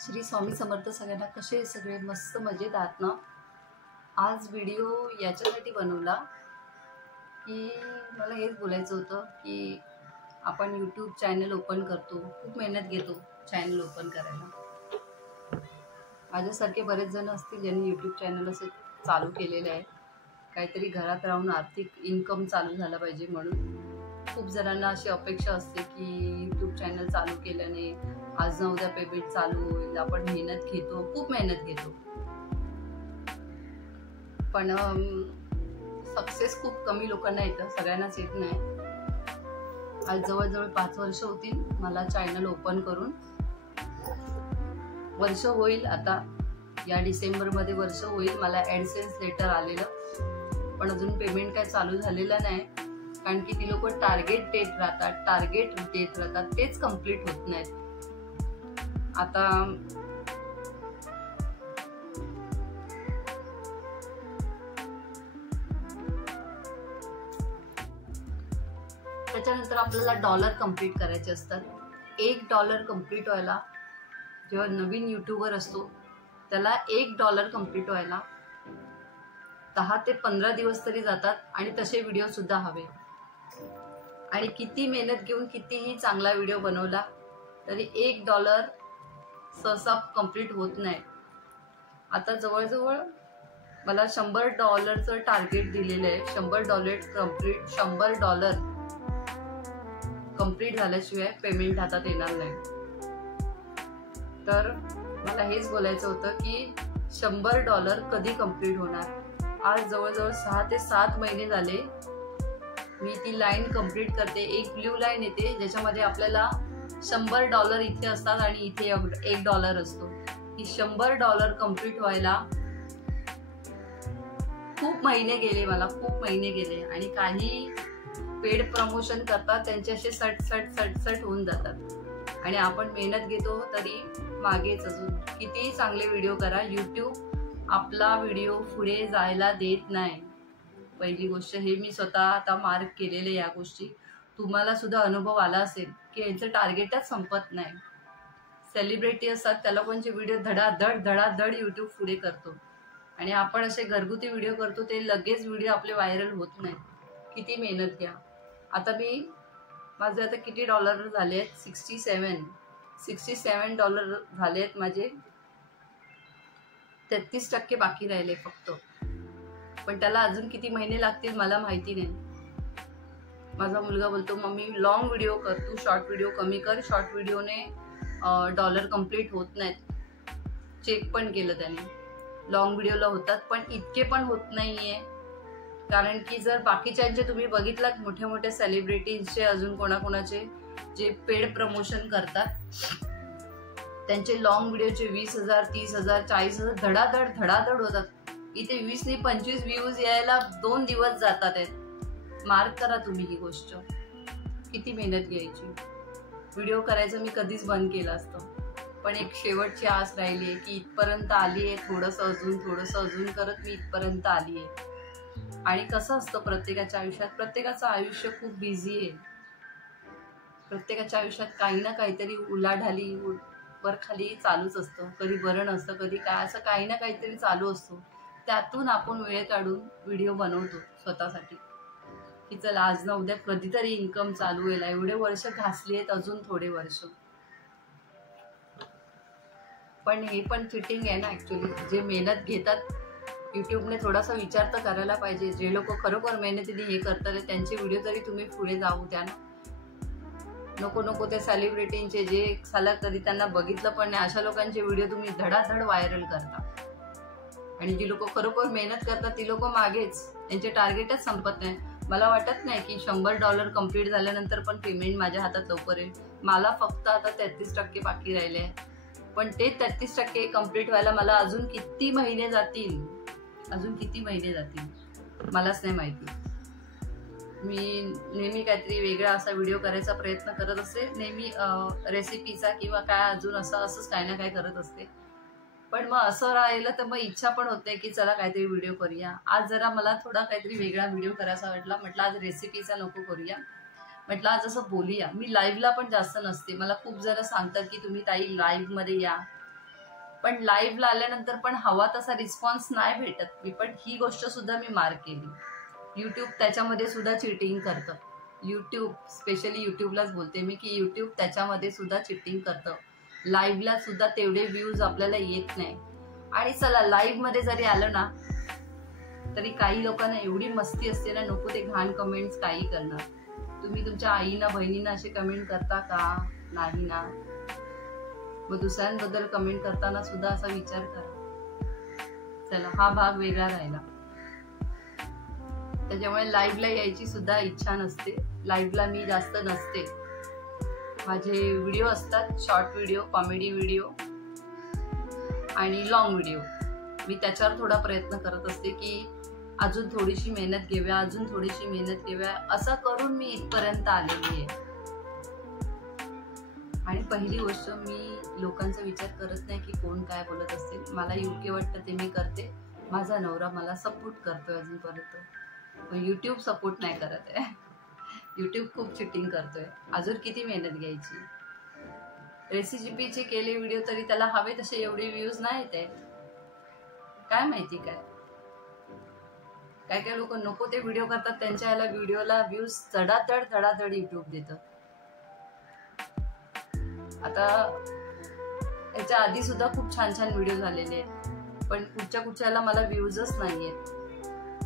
श्री स्वामी समर्थ सगळ्यांना. कसे सगळे मस्त मजेत आहात ना. आज व्हिडिओ याच्यासाठी बनवला की मला हेच बोलायचं होतं की आपण यूट्यूब चॅनल ओपन करतो, खूप मेहनत घेतो चॅनल ओपन करायला. माझ्यासारखे बरेच जण असतील ज्यांनी यूट्यूब चॅनल असे चालू केलेले आहे, काहीतरी घरात राहून आर्थिक इन्कम चालू झाला पाहिजे म्हणून. खूप जणांना अशी अपेक्षा असते की यूट्यूब चॅनल चालू केल्याने आज ना उद्या पेमेंट चालू होईल. आपण मेहनत घेतो, खूप मेहनत घेतो, पण सक्सेस खूप कमी लोकांना येतं, सगळ्यांनाच येत नाही. आज जवळजवळ 5 वर्ष होतील मला चॅनल ओपन करून. वर्ष होईल आता, या डिसेंबरमध्ये वर्ष होईल मला ॲडसेन्स लेटर आलेलं, पण अजून पेमेंट काय चालू झालेलं नाही. कारण की ती लोक टार्गेट देत राहतात, तेच कम्प्लीट होत नाहीत. आता त्याच्यानंतर आपल्याला डॉलर कंप्लीट करायचे असतात. $1 कंप्लीट व्हायला, जेव्हा नवीन यूट्यूबर असतो त्याला $1 कंप्लीट व्हायला 10 ते 15 दिवस तरी जातात. आणि तसे व्हिडिओ सुद्धा हवे. आणि किती मेहनत घेऊन कितीही चांगला व्हिडिओ बनवला तरी $1 सहसा कंप्लीट होत नाही. आता जवळजवळ मला $100 टार्गेट दिलेलं आहे. $100 कंप्लीट झाल्याशिवाय पेमेंट हातात येणार नाही. तर मला हेच बोलायचं होतं की $100 कधी कंप्लीट होणार. आज जवळजवळ 6 ते 7 महिने झाले मी ती लाईन कंप्लीट करते. एक ब्ल्यू लाईन येते ज्याच्यामध्ये आपल्याला $100 इथे असतात आणि इथे $1 असतो. ही $100 कंप्लीट व्हायला खूप महिने गेले, मला खूप महिने गेले. आणि काही पेड प्रमोशन करतात त्यांचे असे सट होऊन जातात. आणि आपण मेहनत घेतो तरी मागेच. अजून कितीही चांगले व्हिडिओ करा, यूट्यूब आपला व्हिडिओ पुढे जायला देत नाही. पहिली गोष्ट हे मी स्वतः आता मार्क केलेले या गोष्टी. तुम्हाला सुद्धा अनुभव आला असेल की यांचं टार्गेटच संपत नाही. सेलिब्रिटी असतात त्या लोकांचे व्हिडिओ धडाधड यूट्यूब पुढे करतो, आणि आपण असे घरगुती व्हिडिओ करतो ते लगेच व्हिडिओ आपले व्हायरल होत नाही. किती मेहनत घ्या. आता माझे आता किती डॉलर झाले आहेत? $67 झाले आहेत माझे. 33% बाकी राहिले फक्त. पण त्याला अजून किती महिने लागतील मला माहिती नाही. माझा मुलगा बोलतो मम्मी लॉंग व्हिडिओ कर, तू शॉर्ट व्हिडिओ कमी कर. शॉर्ट व्हिडिओने डॉलर कंप्लीट होत नाहीत. चेक पण केलं त्याने. लॉंग व्हिडिओला होतात पण इतके पण होत नाहीये. कारण की जर बाकीच्यांचे तुम्ही बघितलात, मोठ्या सेलिब्रिटीजचे, अजून कोणाकोणाचे जे पेड प्रमोशन करतात त्यांचे लॉंग व्हिडिओचे 20,000, 30,000, 40,000 धडाधड होतात. इथे 20 ने 25 व्ह्यूज यायला 2 दिवस जातात आहेत. मार्क करा तुम्ही ही गोष्ट. किती मेहनत घ्यायची. व्हिडिओ करायचं मी कधीच बंद केलं असतं, पण एक शेवटची आस राहिली आहे की इथपर्यंत आली आहे. थोडंसं अजून करत मी इथपर्यंत आली आहे. आणि कसं असतं प्रत्येकाच्या आयुष्यात, प्रत्येकाचं आयुष्य खूप बिझी आहे. प्रत्येकाच्या आयुष्यात काही ना काहीतरी उलाढाली वर खाली चालूच असतं. कधी बरं नसतं, कधी काय, असं काही ना काहीतरी चालू असतो. त्यातून आपण वेळ काढून व्हिडिओ बनवतो स्वतःसाठी की चला आज ना उद्या कधीतरी इन्कम चालू होईल. एवढे वर्ष घासली आहेत, अजून थोडे वर्ष. पण हे पण चिटिंग आहे ना ऍक्च्युली. जे मेहनत घेतात यूट्यूबने थोडासा विचार तर करायला पाहिजे. जे लोक खरोखर मेहनतीने हे करतात त्यांचे व्हिडिओ तरी तुम्ही पुढे जाऊ द्या ना. नको त्या सेलिब्रिटींचे जे साला कधी त्यांना बघितलं पण नाही अशा लोकांचे व्हिडिओ तुम्ही धडाधड व्हायरल करता. आणि जी लोक खरोखर मेहनत करतात ती लोक मागेच, त्यांचे टार्गेटच संपत नाही. मला वाटत नाही की $100 कंप्लीट झाल्यानंतर पण पेमेंट माझ्या हातात लवकर येईल. मला फक्त आता 33% बाकी राहिले आहे. पण ते 33% कंप्लीट व्हायला मला अजून किती महिने जातील मलाच नाही माहिती. मी नेहमी काहीतरी वेगळा असा व्हिडिओ करायचा प्रयत्न करत असते. नेहमी रेसिपीचा किंवा काय अजून असंच काय ना काय करत असते. पण मग असं राहिलं तर मग इच्छा पण होते की चला काहीतरी व्हिडिओ करूया. आज जरा मला थोडा काहीतरी वेगळा व्हिडिओ करायचा वाटला. म्हटलं आज रेसिपीचा नको करूया, म्हटलं आज असं बोलूया. मी लाईव्हला पण जास्त नसते. मला खूप जण सांगतात की तुम्ही ताई लाईव्हमध्ये या, पण लाईव्हला आल्यानंतर पण हवा तसा रिस्पॉन्स नाही भेटत. मी पण ही गोष्ट सुद्धा मी मार्क केली. यूट्यूब त्याच्यामध्ये सुद्धा चिटिंग करतं. यूट्यूब स्पेशली यूट्यूबलाच बोलते मी की यूट्यूब त्याच्यामध्ये सुद्धा चिटिंग करतं. लाईव्हला सुद्धा तेवढे व्ह्यूज आपल्याला येत नाही. आणि चला लाईव्हमध्ये जरी आलं ना तरी काही लोकांना एवढी मस्ती असते ना, नको ते घाण कमेंट्स काही करणार. तुम्ही तुमच्या आईना बहिणींना असे कमेंट करता का? नाही ना. मग दुसऱ्यांबद्दल कमेंट करताना सुद्धा असा विचार करा. चला हा भाग वेगळा राहिला. त्याच्यामुळे लाईव्हला यायची सुद्धा इच्छा नसते. लाईव्हला मी जास्त नसते. माझे व्हिडिओ असतात, शॉर्ट व्हिडिओ, कॉमेडी व्हिडिओ आणि लॉंग व्हिडिओ. मी त्याच्यावर थोडा प्रयत्न करत असते की अजून थोडीशी मेहनत घेऊया, अजून थोडीशी मेहनत घेऊया, असं करून मी इथपर्यंत आलेली आहे. आणि पहिली गोष्ट, मी लोकांचा विचार करत नाही की कोण काय बोलत असतील. मला योग्य वाटतं ते मी करते. माझा नवरा मला सपोर्ट करतोय अजूनपर्यंत. यूट्यूब सपोर्ट नाही करत आहे. यूट्यूब खूप चिटिंग करतोय. अजून किती मेहनत घ्यायची. रेसिपीचे केले व्हिडिओ तरी त्याला हवे तसे एवढे व्ह्यूज नाही येत आहेत. काय माहिती काय काय लोक नको ते व्हिडिओ करतात. त्यांच्या याला व्हिडिओला व्ह्यूज धडाधड यूट्यूब देतं. आता याच्या आधी सुद्धा खूप छान छान व्हिडिओ झालेले आहेत, पण कुठच्याला मला व्ह्यूजच नाहीयेत.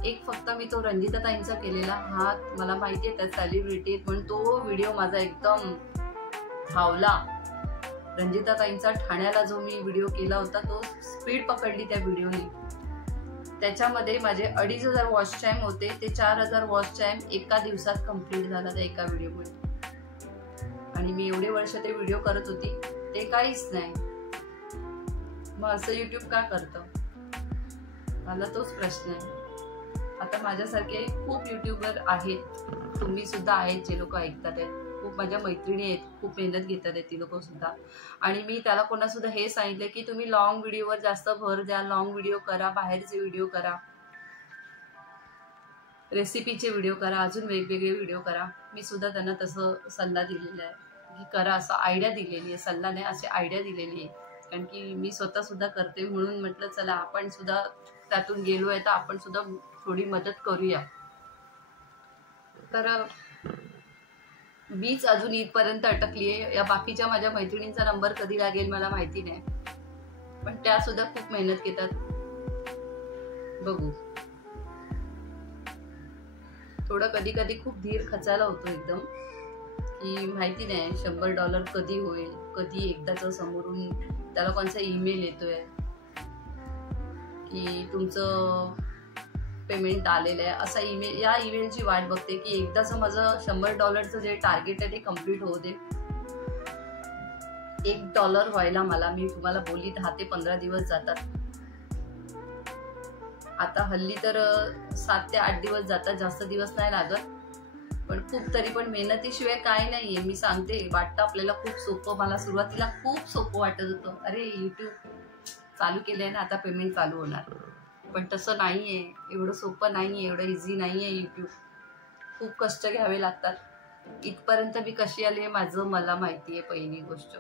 एक फक्त मी तो रंजिता ताईंचा केलेला, हा मला माहिती आहे त्यात सेलिब्रिटी आहेत म्हणून तो व्हिडिओ माझा एकदम धावला. रंजिता ताईंचा ठाण्याला जो मी व्हिडिओ केला होता तो स्पीड पकडली त्या व्हिडिओने. त्याच्यामध्ये माझे 2,500 वॉच टाइम होते, ते 4,000 वॉच टाइम एका दिवसात कम्प्लीट झाला त्या एका व्हिडिओमुळे. आणि मी एवढे वर्ष ते व्हिडिओ करत होती, ते काहीच नाही. मग असं यूट्यूब का करतं? मला तोच प्रश्न आहे. आता माझ्यासारखे खूप युट्यूबर आहेत, तुम्ही सुद्धा आहेत जे लोक ऐकतात आहेत. खूप माझ्या मैत्रिणी आहेत, खूप मेहनत घेतात आहेत ती लोक सुद्धा. आणि मी त्याला कोणा सुद्धा हे सांगितलं की तुम्ही लॉंग व्हिडिओवर जास्त भर द्या, लॉंग व्हिडिओ करा, बाहेरचे व्हिडिओ करा, रेसिपीचे व्हिडिओ करा, अजून वेगवेगळे व्हिडिओ करा. मी सुद्धा त्यांना तसं सल्ला दिलेला आहे की करा, असं आयडिया दिलेली आहे. सल्ला नाही, अशी आयडिया दिलेली आहे. कारण की मी स्वतः सुद्धा करते म्हणून म्हटलं चला आपण सुद्धा त्यातून गेलोय तर आपण सुद्धा थोडी मदत करूया. तर मीच अजून इथपर्यंत अटकली आहे. या बाकीच्या माझ्या मैत्रिणींचा नंबर कधी लागेल मला माहिती नाही, पण त्या सुद्धा खूप मेहनत घेतात. बघू. थोडं कधी कधी खूप धीर खचायला होतो एकदम, की माहिती नाही $100 कधी होईल, कधी एकदाच समोरून त्याला कोणचा ईमेल येतोय की तुमचं पेमेंट आलेलं आहे, असा ईमेल. या ईमेलची वाट बघते की एकदाच माझं $100 जे टार्गेट आहे ते कम्प्लीट होऊ दे. $1 व्हायला मला, मी तुम्हाला बोलली 10 ते 15 दिवस जातात. आता हल्ली तर 7 ते 8 दिवस जातात, जास्त दिवस नाही लागत. पण खूप तरी पण मेहनतीशिवाय काय नाहीये. मी सांगते, वाटतं आपल्याला खूप सोपं. मला सुरुवातीला खूप सोपं वाटत होतं, अरे युट्यूब चालू केलंय ना आता पेमेंट चालू होणार. पण तसं नाहीये, एवढं सोपं नाहीये, एवढं इझी नाहीये यूट्यूब. खूप कष्ट घ्यावे लागतात. इथपर्यंत मी कशी आले माझं मला माहिती आहे. पहिली गोष्ट,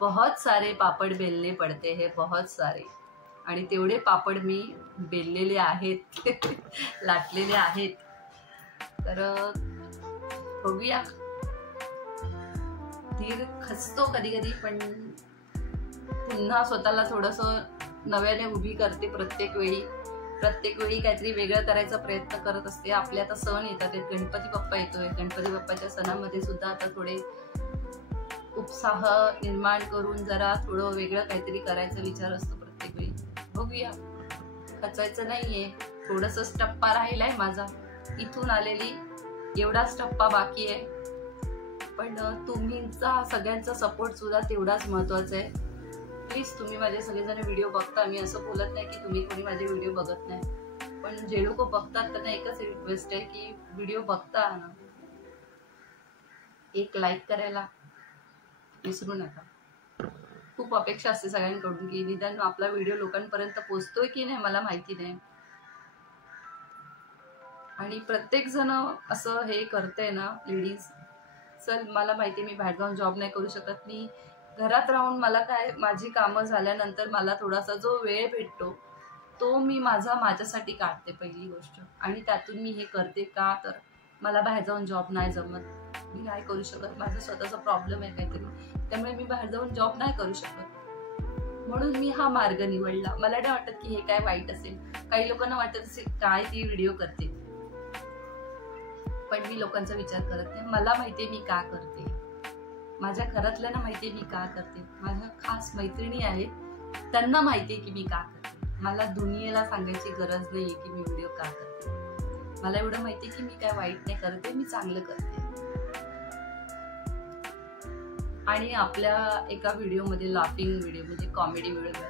बहुत सारे पापड बेलने पडते हे, बहुत सारे. आणि तेवढे पापड मी बेललेले आहेत, लाटलेले आहेत. तर बघूया. धीर खचतो कधी कधी, पण पुन्हा स्वतःला थोडंसं नव्याने उभी करते. प्रत्येक वेळी काहीतरी वेगळं करायचा प्रयत्न करत असते. आपले आता सण येतात, गणपती बाप्पा येतोय. गणपती बाप्पाच्या सणामध्ये सुद्धा आता थोडे उत्साह निर्माण करून जरा थोडं वेगळं काहीतरी करायचा विचार असतो प्रत्येक वेळी. बघूया. खचायचं नाहीये, थोडंसंच टप्पा राहिलाय माझा. इथून आलेली एवढाच टप्पा बाकी आहे. पण तुमचा सगळ्यांचा सपोर्ट सुद्धा तेवढाच महत्वाचा आहे. प्लीज तुम्ही माझे सगळेजण व्हिडिओ बघता. मी असं बोलत नाही की तुम्ही कोणी माझे व्हिडिओ बघत नाही, पण जे लोक बघतात त्यांना एकच रिक्वेस्ट आहे की व्हिडिओ बघता ना, एक लाईक करायला विसरू नका. खूप अपेक्षा असते सगळ्यांकडून की निदान आपला व्हिडिओ लोकांपर्यंत पोहोचतोय की नाही मला माहिती नाही. आणि प्रत्येक जण असं हे करते ना, लेडीज. चल मला माहिती मी बाहेर जाऊन जॉब नाही करू शकत, मी घरात राहून मला काय माझी कामं झाल्यानंतर मला थोडासा जो वेळ भेटतो तो मी माझ्यासाठी काढते पहिली गोष्ट. आणि त्यातून मी हे करते का, तर मला बाहेर जाऊन जॉब नाही जमत, मी नाही करू शकत, माझा स्वतःचा प्रॉब्लेम आहे काहीतरी, त्यामुळे मी बाहेर जाऊन जॉब नाही करू शकत, म्हणून मी हा मार्ग निवडला. मला नाही वाटत की हे काय वाईट असेल. काही लोकांना वाटत असेल काय ती व्हिडिओ करते, पण मी लोकांचा विचार करत नाही. मला माहितीये मी का करते, माझ्या घरातल्यांना माहितीये मी का करते, माझ्या खास मैत्रिणी आहेत त्यांना माहितीये की मी का करते. मला दुनियेला सांगायची गरज नाहीये की मी व्हिडिओ का करते. मला एवढं माहितीये की मी काय वाईट नाही करते, मी चांगलं करते. आणि आपल्या एका व्हिडिओमध्ये लाफिंग व्हिडिओ म्हणजे कॉमेडी व्हिडिओ,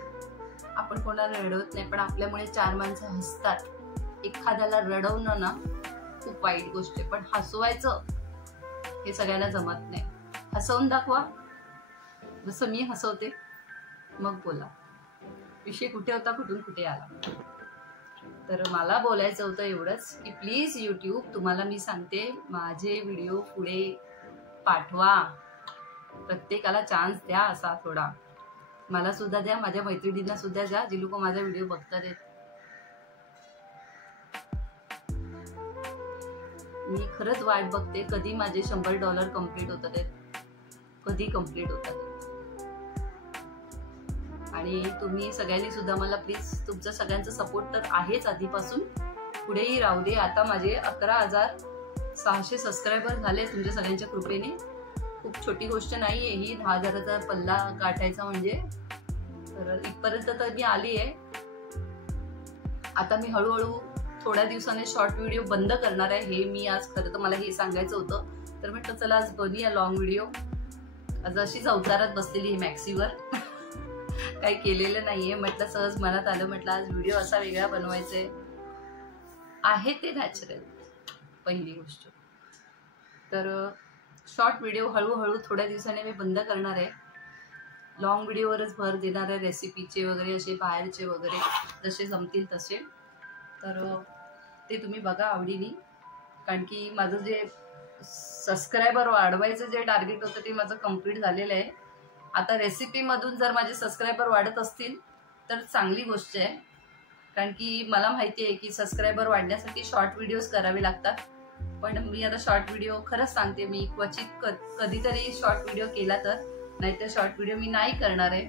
आपण कोणाला रडवत नाही, पण आपल्यामुळे 4 माणसं हसतात. एखाद्याला रडवणं ना खूप वाईट गोष्ट आहे, पण हसवायचं हे सगळ्यांना जमत नाही. हसवून दाखवा, जसं मी हसवते, मग बोला. विषय कुठे होता, कुठून कुठे आला. तर मला बोलायचं होतं एवढंच की प्लीज यूट्यूब, तुम्हाला मी सांगते, माझे व्हिडिओ पुढे पाठवा, प्रत्येकाला चान्स द्या. असा थोडा मला सुद्धा द्या, माझ्या मैत्रिणींना सुद्धा द्या, जी लोक माझा व्हिडिओ बघतात आहेत. मी खरंच वाट बघते कधी माझे $100 कम्प्लीट होतात आहेत, कधी कम्प्लीट होतात. आणि तुम्ही सगळ्यांनी सुद्धा मला प्लीज, तुमचं सगळ्यांचं सपोर्ट तर आहेच आधीपासून, पुढेही राहू दे. आता माझे 11,600 सबस्क्रायबर झाले तुमच्या सगळ्यांच्या कृपेने. खूप छोटी गोष्ट नाहीये ही, 10,000चा पल्ला गाठायचा म्हणजे. तर इथपर्यंत तर मी आली आहे. आता मी हळूहळू थोड्या दिवसाने शॉर्ट व्हिडिओ बंद करणार आहे. हे मी आज खरं तर मला हे सांगायचं होतं, तर म्हटलं चला आज बनूया लॉंग व्हिडिओ. आज अशीच अवतारात बसलेली आहे मॅक्सीवर, काही केलेलं नाहीये. म्हटलं सहज मनात आलं, म्हटलं आज व्हिडिओ असा वेगळा बनवायचा आहे ते नॅचरल पहिली गोष्ट. तर शॉर्ट व्हिडिओ हळूहळू थोड्या दिवसाने मी बंद करणार आहे. लॉंग व्हिडिओवरच भर देणार आहे, रेसिपीचे वगैरे, असे बाहेरचे वगैरे जसे जमतील तसे. तर ते तुम्ही बघा आवडीने, कारण की माझं जे सबस्क्रायबर वाढवायचं जे टार्गेट होतं ते माझं कम्प्लीट झालेलं आहे. आता रेसिपीमधून जर माझे सबस्क्रायबर वाढत असतील तर चांगली गोष्ट आहे, कारण की मला माहिती आहे की सबस्क्रायबर वाढण्यासाठी शॉर्ट व्हिडिओज करावे लागतात. पण मी आता शॉर्ट व्हिडिओ खरंच सांगते, मी क्वचित कधीतरी शॉर्ट व्हिडिओ केला तर, नाहीतर शॉर्ट व्हिडिओ मी नाही करणार आहे.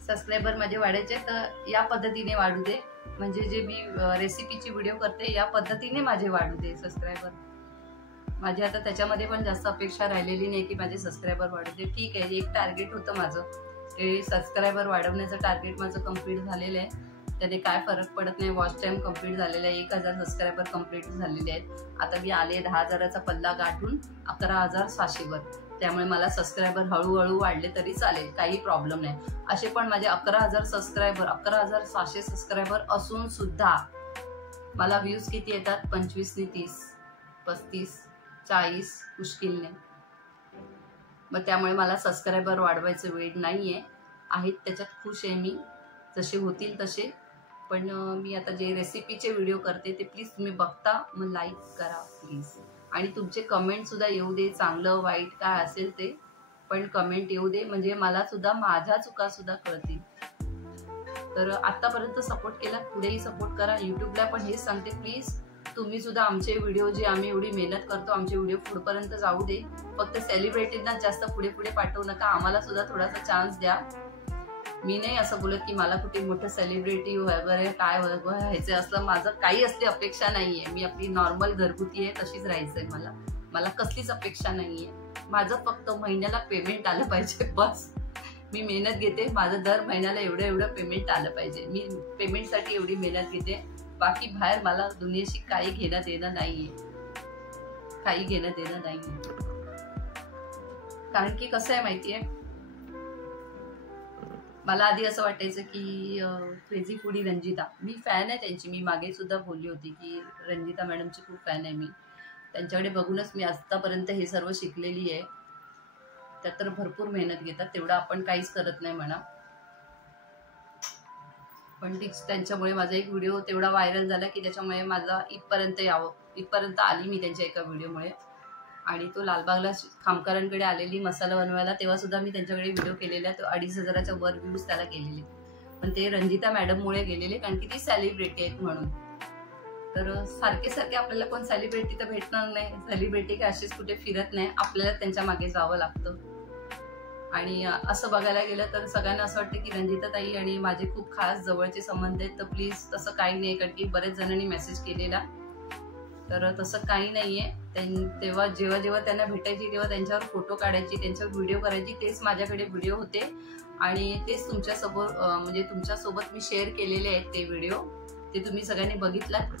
सबस्क्रायबर माझे वाढायचे तर या पद्धतीने वाढू दे, म्हणजे जे मी रेसिपीची व्हिडिओ करते या पद्धतीने माझे वाढू दे सबस्क्रायबर. माझी आता त्याच्यामध्ये पण जास्त अपेक्षा राहिलेली नाही की माझे सबस्क्रायबर वाढू दे. ठीक आहे, एक टार्गेट होतं माझं, ते सबस्क्रायबर वाढवण्याचं टार्गेट माझं कम्प्लीट झालेलं आहे. त्याने काय फरक पडत नाही, वॉच टाइम कम्प्लीट झालेला आहे, 1,000 सबस्क्रायबर कम्प्लीट झालेले आहेत. आता मी आले 10,000चा पल्ला गाठून 11,600वर, त्यामुळे मला सबस्क्रायबर हळूहळू वाढले तरी चालेल, काही प्रॉब्लेम नाही. असे पण माझे 11,000 सबस्क्रायबर, 11,600 सबस्क्रायबर असून सुद्धा मला व्ह्यूज किती येतात, 25 ने 30, 35, 40 मुश्किलने. मग त्यामुळे मला सबस्क्रायबर वाढवायचं वेळ नाहीये, आहेत त्याच्यात खुश आहे मी, जसे होतील तसे. पण मी आता जे रेसिपीचे व्हिडिओ करते ते प्लीज तुम्ही बघता, मग लाईक करा प्लीज. आणि तुमचे कमेंट सुद्धा येऊ दे, चांगलं वाईट काय असेल ते, पण कमेंट येऊ दे, म्हणजे मला सुद्धा माझ्या चुका सुद्धा कळतील. तर आतापर्यंत सपोर्ट केला, पुढेही सपोर्ट करा. यूट्यूबला पण हेच सांगते, प्लीज तुम्ही सुद्धा आमचे व्हिडिओ, जे आम्ही एवढी मेहनत करतो, आमचे व्हिडिओ पुढपर्यंत जाऊ दे. फक्त सेलिब्रिटींना जास्त पुढे पुढे पाठवू नका, आम्हाला सुद्धा थोडासा चान्स द्या. मी नाही असं बोलत की मला कुठे मोठं सेलिब्रिटी वगैरे काय व्हायचं, असलं माझं काही असली अपेक्षा नाहीये. मी आपली नॉर्मल घरगुती आहे तशीच राहायचंय मला कसलीच अपेक्षा नाहीये. माझं फक्त महिन्याला पेमेंट आलं पाहिजे बस. मी मेहनत घेते, माझं दर महिन्याला एवढं पेमेंट आलं पाहिजे. मी पेमेंटसाठी एवढी मेहनत घेते, बाकी बाहेर मला दुनियेशी काही घेणं देणं नाहीये, काही घेणं देणं नाहीये. कारण की कसं आहे माहितीये, मला आधी असं वाटायचं की क्रेझी फूडी रंजिता, मी फॅन आहे त्यांची, मी मागे सुद्धा बोलली होती की रंजिता मॅडमची खूप फॅन आहे मी. त्यांच्याकडे बघूनच मी आतापर्यंत हे सर्व शिकलेली आहे. त्यात तर भरपूर मेहनत घेतात, तेवढं आपण काहीच करत नाही म्हणा. पण त्यांच्यामुळे माझा एक व्हिडिओ तेवढा व्हायरल झाला की त्याच्यामुळे माझा इथपर्यंत आली मी त्यांच्या एका व्हिडिओमुळे. आणि तो लालबागला खामकरांकडे आलेली मसाला बनवायला, तेव्हा सुद्धा मी त्यांच्याकडे व्हिडिओ केलेला, तो 2,500च्या वर व्ह्यूज त्याला गेलेले, पण ते रंजिता मॅडममुळे गेलेले, कारण की ती सेलिब्रिटी आहेत म्हणून. तर सारखे सारखे आपल्याला कोण सेलिब्रिटी तर भेटणार नाही, सेलिब्रिटी काय अशीच कुठे फिरत नाही, आपल्याला त्यांच्या मागे जावं लागतं. आणि असं बघायला गेलं तर सगळ्यांना असं वाटतं की रंजिता ताई आणि माझे खूप खास जवळचे संबंध आहेत, तर प्लीज तसं काही नाही, कारण की बरेच जणांनी मेसेज केलेला, तर तसं काही नाहीये. तेव्हा जेव्हा त्यांना भेटायची तेव्हा त्यांच्यावर फोटो काढायची, त्यांच्यावर व्हिडिओ करायची, तेच माझ्याकडे व्हिडिओ होते आणि तेच तुमच्यासोबत म्हणजे तुमच्यासोबत मी शेअर केलेले आहेत ते व्हिडिओ, ते तुम्ही सगळ्यांनी बघितलात.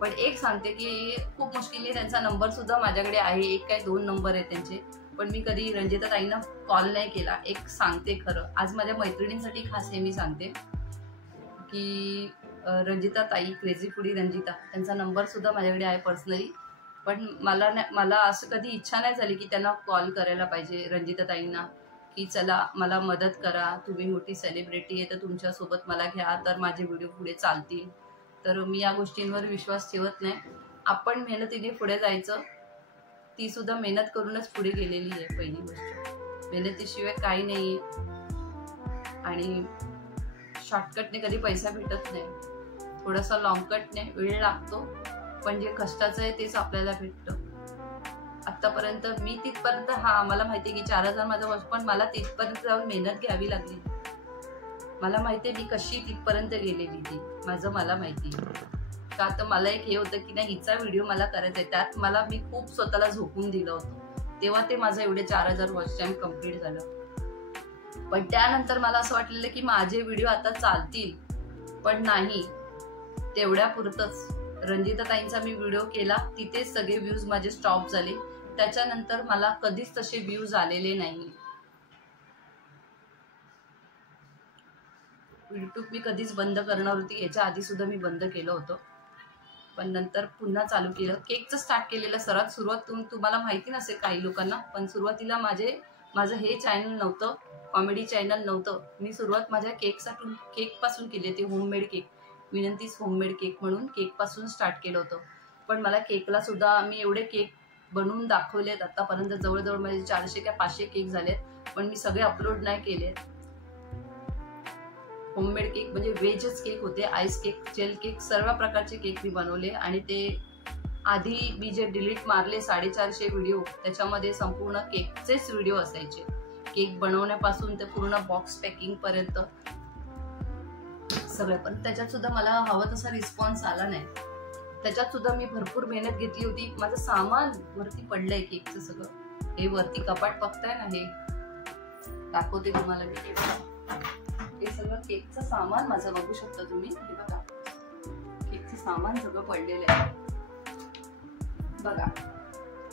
पण एक सांगते की खूप मुश्किलने त्यांचा नंबर सुद्धा माझ्याकडे आहे, एक काय 2 नंबर आहेत त्यांचे, पण मी कधी रंजिता ताईंना कॉल नाही केला. एक सांगते खरं, आज माझ्या मैत्रिणींसाठी खास हे मी सांगते की रंजिता ताई, क्रेझी फूडी रंजिता, त्यांचा नंबर सुद्धा माझ्याकडे आहे पर्सनली, पण मला असं कधी इच्छा नाही झाली की त्यांना कॉल करायला पाहिजे रंजिता ताईंना, की चला मला मदत करा, तुम्ही मोठी सेलिब्रिटी आहे तर तुमच्यासोबत मला घ्या तर माझे व्हिडिओ पुढे चालतील. तर मी या गोष्टींवर विश्वास ठेवत नाही. आपण मेहनतीने पुढे जायचं, ती सुद्धा मेहनत करूनच पुढे गेलेली आहे. पहिली गोष्ट, मेहनतीशिवाय काही नाही, आणि शॉर्टकटने कधी पैसा भेटत नाही, थोडासा लॉंगकटने वेळ लागतो, पण जे कष्टाचं आहे तेच आपल्याला भेटतं. आतापर्यंत मी तिथपर्यंत, मला माहिती आहे की 4,000 माझं वर्ष, पण मला तिथपर्यंत जाऊन मेहनत घ्यावी लागली. मला माहिती आहे मी कशी तिथपर्यंत गेलेली, ती मला माहिती. का तर मला एक हे होतं की नाही, हिचा व्हिडिओ मला करायचा आहे, त्यात मी खूप स्वतःला झोकून दिलं होतं, तेव्हा ते माझं एवढे 4,000 वॉच टाइम कम्प्लीट झालं. पण त्यानंतर मला असं वाटलेलं की माझे व्हिडिओ आता चालतील, पण नाही, तेवढ्या पुरतच. रंजिता ताईंचा मी व्हिडिओ केला, तिथेच सगळे व्ह्यूज माझे स्टॉप झाले, त्याच्यानंतर मला कधीच तसे व्ह्यूज आलेले नाही. युट्यूब मी कधीच बंद करणार होती, याच्या आधी सुद्धा मी बंद केलं होतं, पण नंतर पुन्हा चालू केलं. केकचं स्टार्ट केलेलं सुरुवात तुम्हाला माहिती नसेल काही लोकांना, पण सुरुवातीला माझं हे चॅनल नव्हतं, कॉमेडी चॅनल नव्हतं. मी सुरुवात माझ्या केक पासून केली होती, होममेड केक, विनंतीस होममेड केक म्हणून केक पासून स्टार्ट केलं होतं. पण मला केकला सुद्धा मी एवढे केक बनवून दाखवलेत आतापर्यंत, जवळजवळ माझे 400 का 500 केक झालेत, पण मी सगळे अपलोड नाही केले. होममेड केक म्हणजे व्हेजच केक होते, आईस केक, जेल केक, सर्व प्रकारचे केक मी बनवले. आणि ते आधी मी जे डिलीट मारले 450 व्हिडिओ, त्याच्यामध्ये संपूर्ण केकचेच व्हिडिओ असायचे, केक बनवण्यापासून ते पूर्ण बॉक्स पॅकिंग पर्यंत सगळं. पण त्याच्यात सुद्धा मला हवा तसा रिस्पॉन्स आला नाही. त्याच्यात सुद्धा मी भरपूर मेहनत घेतली होती. माझं सामान वरती पडलंय केकचं सगळं, हे वरती कपाट बघताय ना, हे दाखवते तुम्हाला मी. हे सगळं केकचं सामान माझं बघू शकता तुम्ही, हे बघा, केकचं सामान सगळं पडलेलं आहे बघा,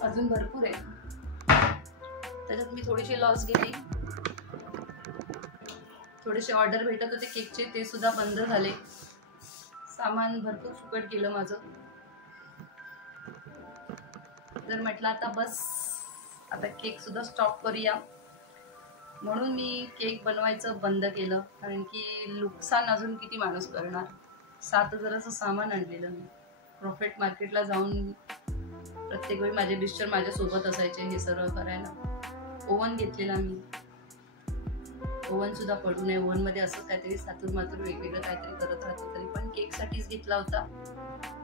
अजून भरपूर आहे. त्याच्यात मी थोडीशी लॉस गेली, थोडेसे ऑर्डर भेटत होते केकचे, ते सुद्धा बंद झाले, सामान भरपूर फुकट गेलं माझं. तर म्हटलं आता बस, आता केक सुद्धा स्टॉप करूया, म्हणून मी केक बनवायचं बंद केलं. कारण की नुकसान अजून किती माणूस करणार. 7,000चं सामान आणलेलं मी, प्रॉफिट मार्केटला जाऊन प्रत्येक वेळी माझे मिस्टर माझ्यासोबत असायचे हे सर्व करायला. ओव्हन घेतलेला मी, ओव्हन सुद्धा पडू नये, ओव्हन मध्ये असं काहीतरी सातूर मातूर वेगवेगळं काहीतरी करत राहतो, तरी पण केक साठीच घेतला होता,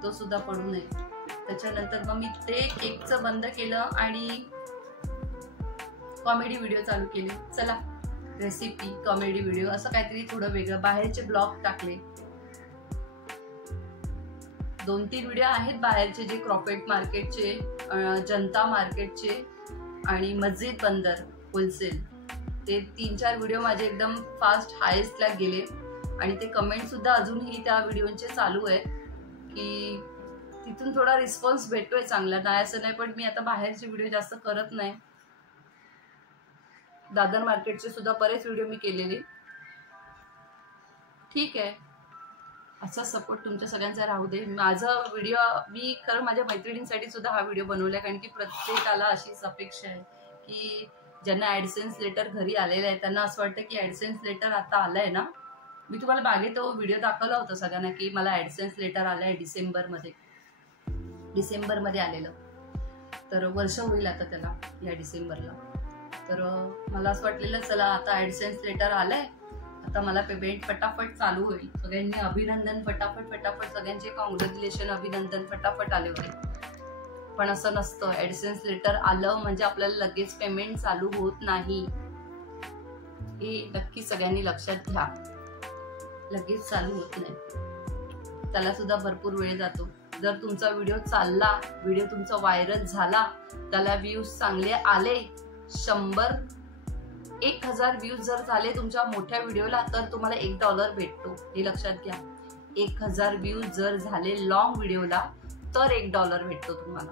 तो सुद्धा पडू नये. त्याच्यानंतर मग मी ते केकचं बंद केलं आणि कॉमेडी व्हिडिओ चालू केले. चला रेसिपी, कॉमेडी व्हिडिओ, असं काहीतरी थोडं वेगळं, बाहेरचे ब्लॉग टाकले. 2-3 व्हिडिओ आहेत बाहेरचे, जे क्रॉफेट मार्केटचे, जनता मार्केटचे आणि मस्जिद बंदर होलसेल, ते 3-4 व्हिडिओ माझे एकदम फास्ट हायेस्टला गेले. आणि ते कमेंट सुद्धा अजूनही त्या व्हिडिओचे चालू आहे की तिथून थोडा रिस्पॉन्स भेटतोय चांगला, नाही असं नाही, पण मी आता बाहेरचे व्हिडिओ जास्त करत नाही. दादर मार्केटचे सुद्धा बरेच व्हिडिओ मी केलेले. ठीक आहे, असा सपोर्ट तुमच्या सगळ्यांचा राहू दे. माझा व्हिडिओ मी खरं माझ्या मैत्रिणींसाठी सुद्धा हा व्हिडिओ बनवला, कारण की प्रत्येकाला अशीच अपेक्षा आहे की ज्यांना ॲडसेन्स लेटर घरी आलेलं आहे त्यांना असं वाटतं की ॲडसेन्स लेटर आता आलंय ना. मी तुम्हाला मागे तो व्हिडिओ दाखवला होता सगळ्यांना की मला ॲडसेन्स लेटर आलंय डिसेंबरमध्ये आलेलं. तर वर्ष होईल आता त्याला या डिसेंबरला. तर मला असं वाटलेलं चला आता ॲडसेन्स लेटर आलंय, आता मला पेमेंट फटाफट चालू होईल. सगळ्यांनी अभिनंदन फटाफट सगळ्यांचे कॉंग्रॅच्युलेशन अभिनंदन फटाफट आले होते. पण असं नसतं. ॲडसेन्स लेटर आलं म्हणजे आपल्याला लगेच पेमेंट चालू होत नाही, हे नक्की सगळ्यांनी लक्षात घ्या. लगेच चालू होत नाही, त्याला सुद्धा भरपूर वेळ जातो. जर तुमचा व्हिडिओ चालला, व्हिडिओ तुमचा व्हायरल झाला, त्याला व्ह्यूज चांगले आले, 1,000 व्ह्यूज जर झाले तुमच्या मोठ्या व्हिडिओला, तर तुम्हाला $1 भेटतो. हे लक्षात घ्या. 1,000 व्ह्यूज जर झाले लॉंग व्हिडिओला तर $1 भेटतो तुम्हाला.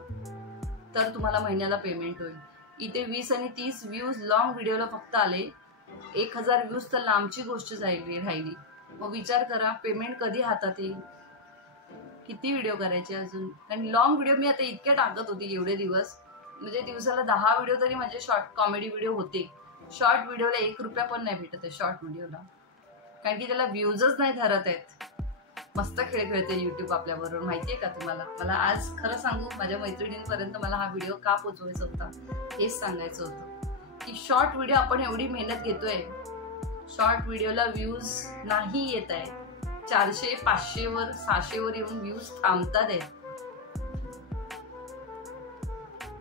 तर तुम्हाला महिन्याला पेमेंट होईल. इथे 20 आणि 30 व्ह्यूज लॉंग व्हिडिओला फक्त आले, 1,000 व्ह्यूज तर लांबची गोष्ट राहिली. मग विचार करा पेमेंट कधी हातात येईल. किती व्हिडिओ करायचे अजून. आणि लॉंग व्हिडिओ मी आता इतके टाकत होती एवढे दिवस, म्हणजे दिवसाला 10 व्हिडिओ तरी माझे शॉर्ट कॉमेडी व्हिडिओ होते. शॉर्ट व्हिडिओला $1 पण नाही भेटत आहे शॉर्ट व्हिडिओला, कारण की त्याला व्ह्यूजच नाही धरत आहेत. मस्त खेळ खेळते युट्यूब आपल्याबरोबर, माहितीये का तुम्हाला. मला आज खरं सांगू, माझ्या मैत्रिणींपर्यंत मला हा व्हिडिओ का पोचवायचा होता हेच सांगायचं होतं की शॉर्ट व्हिडिओ आपण एवढी मेहनत घेतोय, शॉर्ट व्हिडिओला व्ह्यूज नाही येत आहे. 400, 500 वर 600 वर येऊन व्ह्यूज थांबतात आहेत.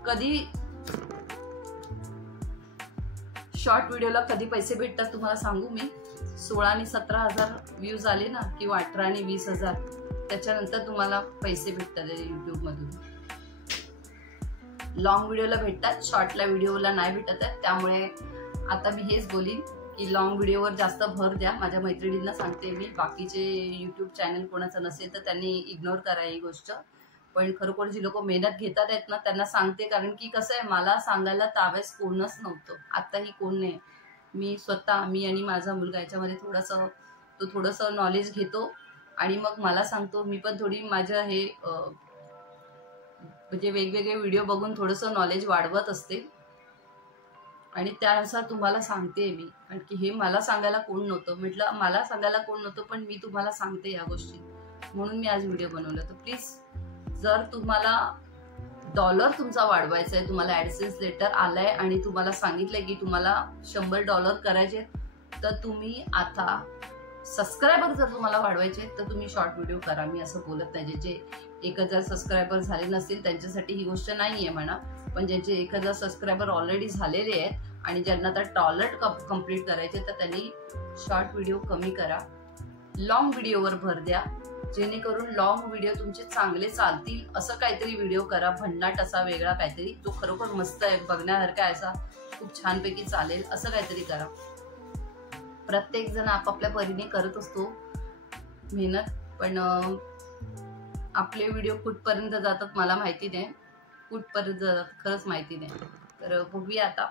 कधी शॉर्ट व्हिडिओला कधी पैसे भेटतात तुम्हाला सांगू मी. 16 आणि 17,000 व्ह्यूज आले ना, किंवा 18 आणि 20,000, त्याच्यानंतर तुम्हाला पैसे भेटतात युट्यूब मधून. लॉंग व्हिडिओला भेटतात, शॉर्टला व्हिडिओला नाही भेटत आहे. त्यामुळे आता मी हेच बोलीन की लॉंग व्हिडिओवर जास्त भर द्या. माझ्या मैत्रिणींना सांगते मी, बाकीचे युट्यूब चॅनल कोणाचं नसेल तर त्यांनी इग्नोर करा ही गोष्ट. पण खरोखर जी लोक मेहनत घेतात आहेत ना त्यांना सांगते, कारण की कसं आहे, मला सांगायला त्यावेळेस कोणच नव्हतं, आत्ताही कोण नाही. मी स्वतः, मी आणि माझा मुलगा याच्यामध्ये थोडंसं नॉलेज घेतो आणि मग मला सांगतो. मी पण थोडी माझ्या हे म्हणजे वेगवेगळे व्हिडिओ बघून थोडंसं नॉलेज वाढवत असते आणि त्यानुसार तुम्हाला सांगते मी. कारण की हे मला सांगायला कोण नव्हतं. म्हटलं मला सांगायला कोण नव्हतं, पण मी तुम्हाला सांगते या गोष्टी, म्हणून मी आज व्हिडिओ बनवला. तर प्लीज, जर तुम्हाला डॉलर तुमचा वाढवायचा आहे, तुम्हाला ॲडसेन्स लेटर आलाय आणि तुम्हाला सांगितलंय की तुम्हाला $100 करायचे, तर तुम्ही आता सबस्क्रायबर जर तुम्हाला वाढवायचे तर तुम्ही शॉर्ट व्हिडिओ करा. मी असं बोलत नाही, जे 1,000 सबस्क्रायबर झाले नसतील त्यांच्यासाठी ही गोष्ट नाहीये म्हणा, पण ज्यांचे 1,000 सबस्क्रायबर ऑलरेडी झालेले आहेत आणि ज्यांना तर $1 कम्प्लीट करायचे, तर त्यांनी शॉर्ट व्हिडिओ कमी करा, लॉंग व्हिडिओवर भर द्या, जेणेकरून लॉंग व्हिडिओ तुमचे चांगले चालतील. असं काहीतरी व्हिडिओ करा, भन्नाट असा वेगळा काहीतरी, जो खरोखर मस्त आहे, बघण्यासारखा असा, खूप छानपैकी चालेल, असं काहीतरी करा. प्रत्येक जण आपापल्या परीने करत असतो मेहनत, पण आपले व्हिडिओ कुठपर्यंत जातात मला माहिती नाही, कुठपर्यंत जातात खरंच माहिती नाही. तर बघूया आता.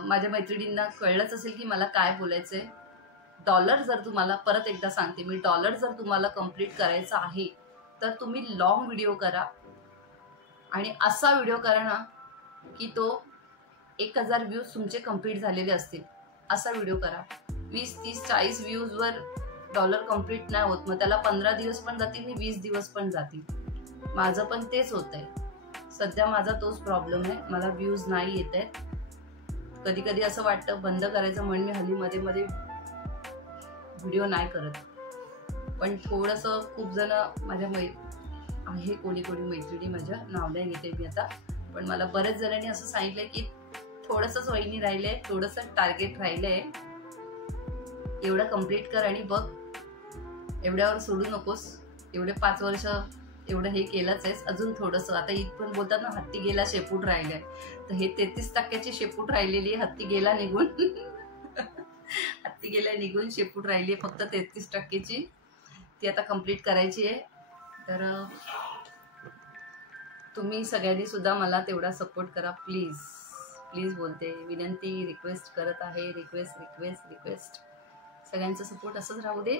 माझ्या मैत्रिणींना कळलंच असेल की मला काय बोलायचंय. डॉलर जर तुम्हाला, परत एकदा सांगते मी, डॉलर जर तुम्हाला कम्प्लीट करायचा आहे तर तुम्ही लॉंग व्हिडिओ करा आणि असा व्हिडिओ करा ना की तो 1,000 व्ह्यूज तुमचे कम्प्लीट झालेले असतील, असा व्हिडिओ करा. 20, 30, 40 व्ह्यूजवर डॉलर कम्प्लीट नाही होत, मग त्याला 15 दिवस पण जातील आणि 20 दिवस पण जातील. माझं पण तेच होत आहे सध्या, माझा तोच प्रॉब्लेम आहे, मला व्ह्यूज नाही येत आहेत. कधी कधी असं वाटतं बंद करायचं, म्हणून मी हल्ली मध्ये मध्ये व्हिडिओ नाही करत. पण थोडंसं, खूप जण माझ्या आहे, कोणी मैत्रिणी, माझ्या नाव नाही घेते मी आता, पण मला बरेच जणांनी असं सांगितलंय की थोडंसंच वहिनी राहिलंय, थोडंसं टार्गेट राहिलंय, एवढं कम्प्लीट कर आणि बघ, एवढ्यावर सोडू नकोस, एवढे 5 वर्ष एवढं हे केलंच आहेस, अजून थोडंसं. आता इथं बोलतात ना, हत्ती गेला शेपूट राहिलाय, तर हे 33% शेपूट राहिलेली आहे, हत्ती गेला निघून हत्ती गेल्या निघून शेपूट राहिली आहे फक्त 33%ची, ती आता कम्प्लीट करायची आहे. तर तुम्ही सगळ्यांनी सुद्धा मला तेवढा सपोर्ट करा प्लीज, प्लीज बोलते, विनंती, रिक्वेस्ट करत आहे, रिक्वेस्ट. सगळ्यांचा सपोर्ट असंच राहू दे.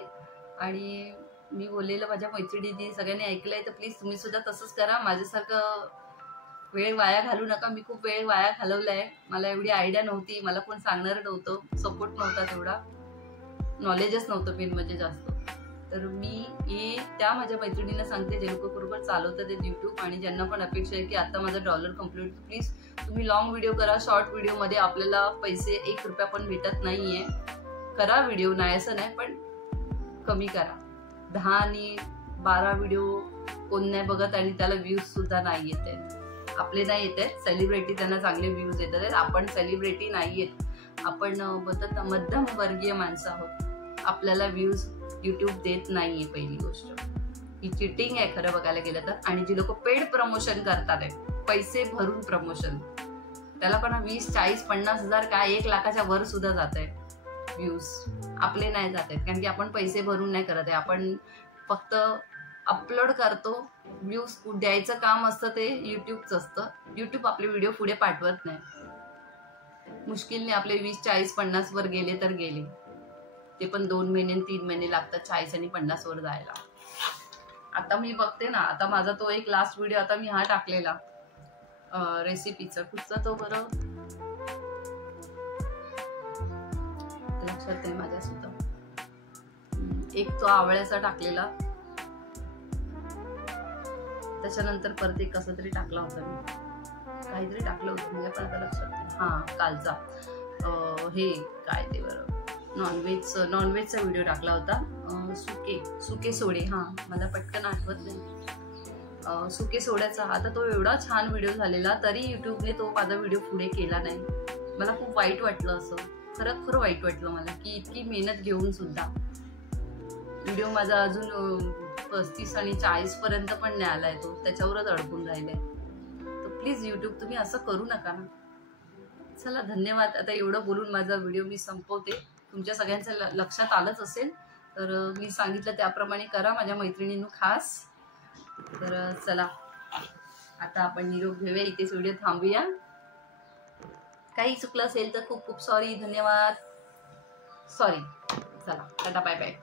आणि मी बोललेलं माझ्या मैत्रिणींनी सगळ्यांनी ऐकलंय, तर प्लीज तुम्ही सुद्धा तसंच करा. माझ्यासारखं वेळ वाया घालू नका. मी खूप वेळ वाया घालवलाय, मला एवढी आयडिया नव्हती, मला कोण सांगणार नव्हतं, सपोर्ट नव्हता, तेवढा नॉलेजच नव्हतं मेन म्हणजे जास्त. तर मी हे त्या माझ्या मैत्रिणींना सांगते जे लोक बरोबर चालवतात ते यूट्यूब, आणि ज्यांना पण अपेक्षा आहे की आता माझा डॉलर कम्प्लीट, प्लीज तुम्ही लॉंग व्हिडिओ करा. शॉर्ट व्हिडिओमध्ये आपल्याला पैसे 1 रुपया पण भेटत नाहीये. करा व्हिडिओ, नाही असं नाही, पण कमी करा. 10 आणि 12 व्हिडिओ कोण नाही बघत आणि त्याला व्ह्यूज सुद्धा नाही येत आहेत. आपले नाही येत आहेत सेलिब्रिटी, त्यांना चांगले व्ह्यूज येतात आहेत. आपण सेलिब्रिटी नाही आहेत, आपण बोलतात मध्यम वर्गीय माणसं आहोत. आपल्याला व्ह्यूज यूट्यूब देत नाहीये. पहिली गोष्ट ही चिटिंग आहे खरं बघायला गेलं तर. आणि जी लोक पेड प्रमोशन करतात आहे, पैसे भरून प्रमोशन, त्याला पण 20, 40, 50 हजार काय 1 लाखाच्या वर सुद्धा जात आहे व्ह्यूज. आपले नाही जात आहेत कारण की आपण पैसे भरून नाही करत आहे. आपण फक्त अपलोड करतो. व्ह्यूज द्यायचं काम असतं ते यूट्यूबचं असतं. यूट्यूब आपले व्हिडिओ पुढे पाठवत नाही. मुश्किलने आपले 20, 40, 50 वर गेले तर गेले, ते पण 2 महिने 3 महिने लागतात 40 आणि 50 वर जायला. आता मी बघते ना, आता माझा तो एक लास्ट व्हिडिओ आता मी हा टाकलेला रेसिपीचा, कुठचा तो बरं लक्षात नाही माझ्या सुद्धा. एक तो आवळ्याचा टाकलेला, त्याच्यानंतर परत एक कसं तरी टाकला होता मी, काहीतरी टाकलं होतं मला पण आता लक्षात नाही. हा कालचा हे काय ते बरं नॉनव्हेजचा व्हिडिओ टाकला होता. सुके सोडे, हा मला पटकन आठवत नाही. सुके सोड्याचा आता तो एवढा छान व्हिडिओ झालेला, तरी युट्यूबने तो माझा व्हिडिओ पुढे केला नाही. मला खूप वाईट वाटलं. असं खरं वाईट वाटलं मला की इतकी मेहनत घेऊन सुद्धा व्हिडिओ माझा अजून 35 आणि 40 पर्यंत पण नाही आलाय, तो त्याच्यावरच अडकून राहिलाय. तर प्लीज युट्यूब तुम्ही असं करू नका ना. चला धन्यवाद. आता एवढं बोलून माझा व्हिडिओ मी संपवते. तुमच्या सगळ्यांच्या लक्षात आलंच असेल, तर मी सांगितलं त्याप्रमाणे करा माझ्या मैत्रिणींनो खास. तर चला आता आपण निरोप घेऊया, इथेच व्हिडिओ थांबूया. काही चुकलं असेल तर खूप खूप सॉरी, धन्यवाद, सॉरी. चला टाटा, बाय बाय.